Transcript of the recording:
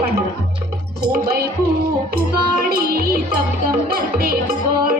उबै फुगाडी चमचम करते फुगोडी उबै